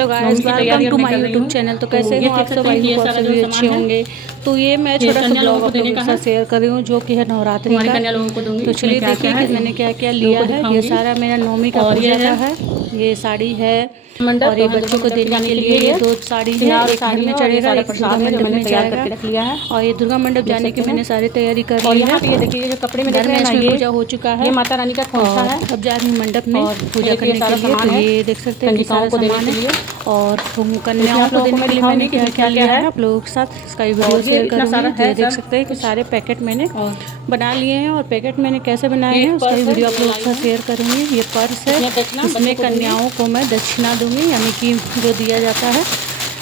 Hello guys, welcome to my YouTube channel. तो कैसे हो आप सब? आई होप आप सभी अच्छे होंगे। तो ये मैं छोटा सा ब्लॉग आप लोगों के साथ शेयर कर रही हूँ जो कि है नवरात्रि का। तो चलिए देखिए कि मैंने क्या क्या लिया है। ये सारा मेरा नौमी का पूजा का है। ये साड़ी है और ये बच्चों को देने के लिए ये 2 साड़ी है। एक घर में चढ़ेगा, एक दुर्गा मंडप में जाएगा। और ये दुर्गा मंडप जाने की मैंने सारी तैयारी कर ली है। ये देखिए जो कपड़े में देख रहे हैं ना, इसमें ये पूजा हो चुका है। ये माता रानी का खोंचा है। अब जा रही हूँ मंडप में पूजा करने के लिए। तो ये देख सकते हैं कि सारा सामान है और कन्याओं को देने के लिए मैंने क्या क्या लिया है आप लोगों के साथ इसका वीडियो शेयर करूँगी। तो ये देख सकते हैं कि सारे पैकेट मैंने बना लिए हैं और पैकेट मैंने कैसे बनाए हैं उसका वीडियो आप लोगों के साथ शेयर करूँगी। ये पर्स है, इसमें कन्याओं को मैं दक्षिणा दूंगी, यानी कि जो दिया जाता है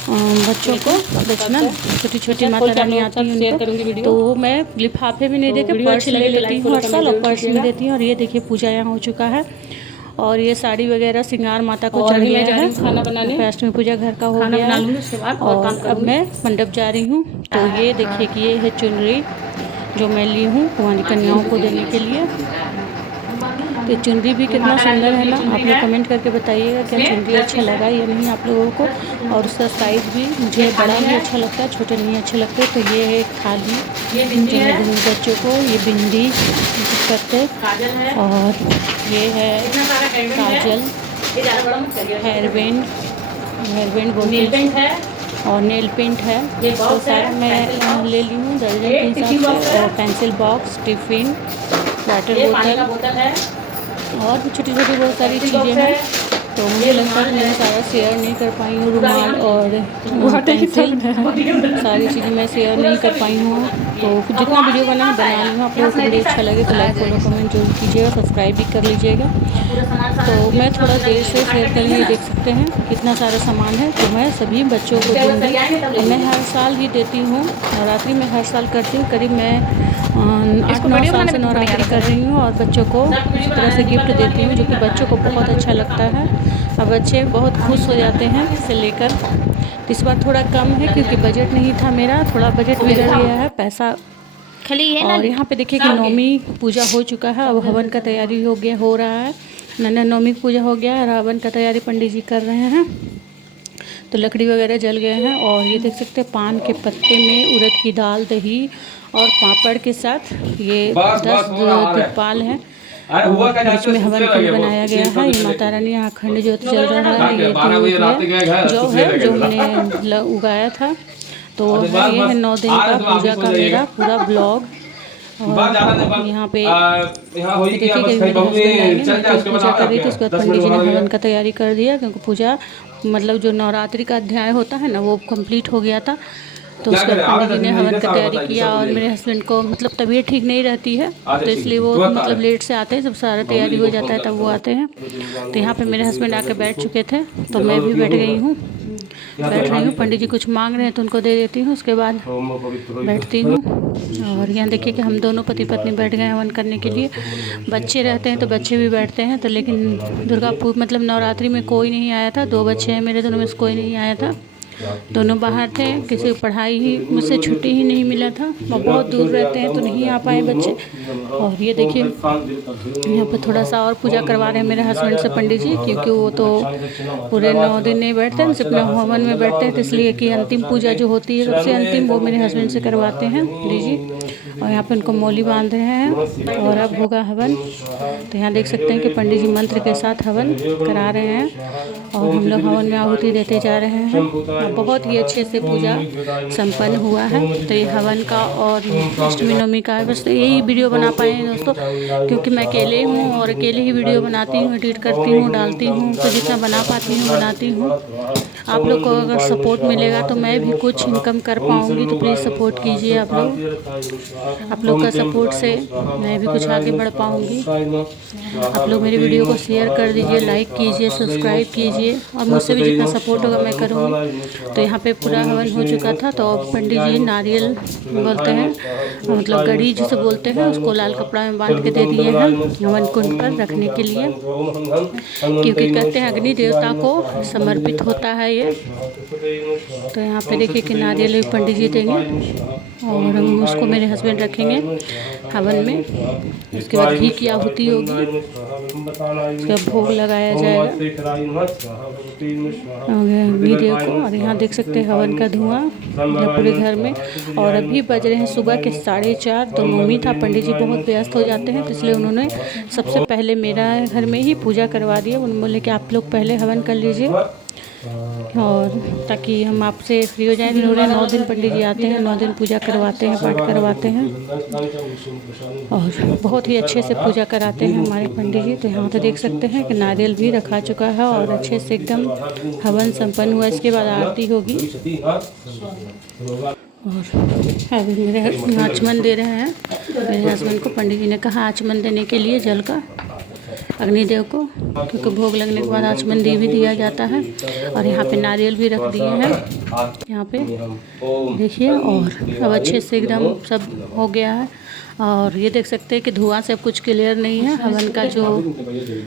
बच्चों को दक्षिणा। छोटी छोटी माता रानी आती हैं उनको, तो मैं लिफाफे में नहीं देके पर्स ले लेती हूँ हर साल और पर्स में देती हूँ। और ये देखिए पूजा यहाँ हो चुका है और ये साड़ी वगैरह श्रृंगार माता को चढ़ गया है। खाना बनाने अष्टमी पूजा घर का हो गया है और अब मैं मंडप जा रही हूँ। तो ये देखिए कि ये है चुनरी जो मैं ली हूँ कुंवारी कन्याओं को देने के लिए। तो चुनरी भी कितना सुंदर है ना, आप लोग कमेंट करके बताइएगा क्या चुनरी अच्छा लगा या नहीं आप लोगों को। और उसका साइज़ भी मुझे बड़ा ही अच्छा लगता है, छोटे नहीं अच्छे लगते। तो ये है थाली जो मैं दूँगी बच्चों को। ये बिंदी करते और ये है काजल, हेयर बैंड बोलते हैं और नेल पेंट है। तो सारा मैं ले ली हूँ दर्जन के हिसाब से। और पेंसिल बॉक्स, टिफ़िन, वाटर बोतल और भी छोटी छोटी बहुत सारी चीज़ें हैं। तो मुझे लगता है मैं सारा शेयर नहीं कर पाई हूँ। रुमाल और पेंसिल सारी चीज़ें मैं शेयर नहीं कर पाई हूँ। तो जितना वीडियो बना ली हूँ। आप लोगों को वीडियो अच्छा लगे तो लाइक फॉलो कमेंट जरूर कीजिएगा, सब्सक्राइब भी कर लीजिएगा। तो मैं थोड़ा देर से शेयर करूँगी। देख सकते हैं कितना सारा सामान है। तो मैं सभी बच्चों को दूँगी। मैं हर साल ही देती हूँ, नवरात्रि में हर साल करती हूँ। करीब मैं 8-9 साल से नवरात्रि कर रही हूँ और बच्चों को इस तरह से गिफ्ट देती हूँ जो कि बच्चों को बहुत अच्छा लगता है और बच्चे बहुत खुश हो जाते हैं इसे लेकर। तो इस बार थोड़ा कम है क्योंकि बजट नहीं था मेरा, थोड़ा बजट बिगड़ गया है पैसा। और यहाँ पे देखिए कि नौमी पूजा हो चुका है। अब हवन का तैयारी हो रहा है। नौमी पूजा हो गया है, हवन का तैयारी पंडित जी कर रहे हैं। तो लकड़ी वगैरह जल गए हैं और ये देख सकते हैं पान के पत्ते में उड़द की दाल, दही और पापड़ के साथ ये 10 दीपाल हैं और बीच में हवन कुंड बनाया गया है। ये माता रानी यहाँ अखंड ज्योत जल रहा है। ये जो है जो मैंने उगाया था। तो ये है 9 दिन का पूजा का मेरा पूरा ब्लॉग। और यहाँ पे देखिए कि मेरे हस्बैंड आएंगे, मैं तो पूजा कर रही थी। उसके बाद पंडित जी ने हवन का तैयारी कर दिया क्योंकि पूजा मतलब जो नवरात्रि का अध्याय होता है ना वो कंप्लीट हो गया था। तो उसके बाद पंडित जी ने हवन का तैयारी किया। और मेरे हस्बैंड को मतलब तबीयत ठीक नहीं रहती है तो इसलिए वो मतलब लेट से आते हैं, जब सारा तैयारी हो जाता है तब वो आते हैं। तो यहाँ पे मेरे हस्बैंड आके बैठ चुके थे तो मैं भी बैठ रही हूँ। पंडित जी कुछ मांग रहे हैं तो उनको दे देती हूँ, उसके बाद बैठती हूँ। और यहाँ देखिए कि हम दोनों पति पत्नी बैठ गए हवन करने के लिए। बच्चे रहते हैं तो बच्चे भी बैठते हैं। तो लेकिन दुर्गा मतलब नवरात्रि में कोई नहीं आया था। 2 बच्चे हैं मेरे, दोनों में से कोई नहीं आया था। दोनों बाहर थे, किसी को पढ़ाई ही मुझसे छुट्टी ही नहीं मिला था। वो बहुत दूर रहते हैं तो नहीं आ पाए बच्चे। और ये देखिए यहाँ पर थोड़ा सा और पूजा करवा रहे हैं मेरे हस्बैंड से पंडित जी, क्योंकि वो तो पूरे 9 दिन नहीं बैठते हैं, सिर्फ हवन में बैठते हैं। तो इसलिए कि अंतिम पूजा जो होती है सबसे अंतिम वो मेरे हस्बैंड से करवाते हैं पंडित जी। और यहाँ पे उनको मौली बांध रहे हैं और अब होगा हवन। तो यहाँ देख सकते हैं कि पंडित जी मंत्र के साथ हवन करा रहे हैं और हम लोग हवन में आहुति देते जा रहे हैं। बहुत ही अच्छे से पूजा संपन्न हुआ है। तो ये हवन का और अष्टमी नवमी का बस यही वीडियो बना पाए हैं दोस्तों, क्योंकि मैं अकेले हूँ और अकेले ही वीडियो बनाती हूँ, एडिट करती हूँ, डालती हूँ। तो जितना बना पाती हूँ बनाती हूँ। आप लोग को अगर सपोर्ट मिलेगा तो मैं भी कुछ इनकम कर पाऊँगी। तो प्लीज़ सपोर्ट कीजिए आप लोग का सपोर्ट से मैं भी कुछ आगे बढ़ पाऊँगी। आप लोग मेरी वीडियो को शेयर कर दीजिए, लाइक कीजिए, सब्सक्राइब कीजिए और मुझसे भी जितना सपोर्ट होगा मैं करूँगी। तो यहाँ पे पूरा हवन हो चुका था। तो अब पंडित जी नारियल बोलते हैं, मतलब गड़ी जिसे बोलते हैं, उसको लाल कपड़ा में बांध के दे दिए हैं हवन कुंड पर रखने के लिए, क्योंकि कहते हैं अग्नि देवता को समर्पित होता है ये। तो यहाँ पे देखिए कि नारियल पंडित जी देंगे और उसको मेरे हस्बैंड रखेंगे हवन में। उसके बाद घी की आहुति होगी, उसका भोग लगाया जाएगा अग्निदेव को। और यहाँ देख सकते हैं हवन का धुआं पूरे घर में। और अभी बज रहे हैं सुबह के 4:30। तो नौमी था, पंडित जी बहुत व्यस्त हो जाते हैं, तो इसलिए उन्होंने सबसे पहले मेरा घर में ही पूजा करवा दिया। उन्होंने बोले कि आप लोग पहले हवन कर लीजिए और ताकि हम आपसे फ्री हो जाएं। इन्होंने 9 दिन पंडित जी आते हैं, 9 दिन पूजा करवाते हैं, पाठ करवाते हैं और बहुत ही अच्छे से पूजा कराते हैं हमारे पंडित जी। तो यहाँ पे देख सकते हैं कि नारियल भी रखा चुका है और अच्छे से एकदम हवन संपन्न हुआ। इसके बाद आरती होगी और अभी मेरे आचमन दे रहे हैं मेरे हस्बैंड को। पंडित जी ने कहा आचमन देने के लिए जल का अग्निदेव को, क्योंकि भोग लगने के बाद आचमन भी दिया जाता है। और यहाँ पे नारियल भी रख दिए हैं यहाँ पे देखिए। और अब अच्छे से एकदम सब हो गया है। और ये देख सकते हैं कि धुआं से अब कुछ क्लियर नहीं है हवन का जो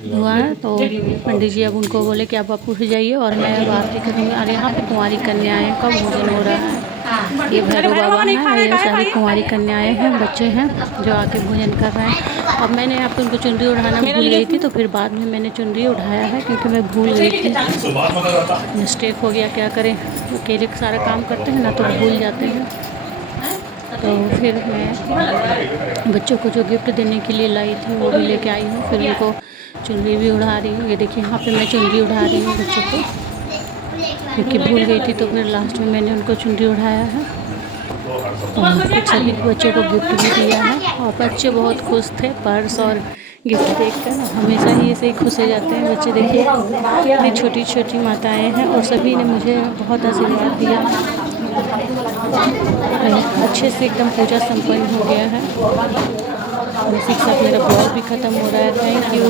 धुआं है। तो पंडित जी अब उनको बोले कि आप उठ जाइए और मैं अब आरती करूँगी। और यहाँ पे कुंवारी कन्याएं का भोजन हो रहा है। ये भैरव बाबा हैं, ये सारी कुंवारी कन्याएं हैं, बच्चे हैं जो आके भोजन कर रहे हैं। अब मैंने यहाँ पे उनको चुनरी उठाना भूल गई थी, तो फिर बाद में मैंने चुनरी उठाया है क्योंकि मैं भूल गई थी, मिस्टेक हो गया। क्या करें, अकेले सारा काम करते हैं ना तो भूल जाते हैं। तो फिर मैं बच्चों को जो गिफ्ट देने के लिए लाई थी वो भी लेके आई हूँ। फिर उनको चुनरी भी उड़ा रही हूँ। ये देखिए यहाँ पे मैं चुनरी उड़ा रही हूँ बच्चों को, क्योंकि भूल गई थी। तो फिर लास्ट में मैंने उनको चुनरी उड़ाया है और फिर सभी बच्चों को गिफ्ट भी दिया है। और बच्चे बहुत खुश थे पर्स और गिफ्ट देखकर। हमेशा ही ऐसे ही खुश हो जाते हैं बच्चे। देखिए कितनी छोटी छोटी माताएं हैं और सभी ने मुझे बहुत आशीर्वाद दिया। अच्छे से एकदम पूजा संपन्न हो गया है। इसी के साथ मेरा ब्लॉग भी ख़त्म हो रहा है। Thank you.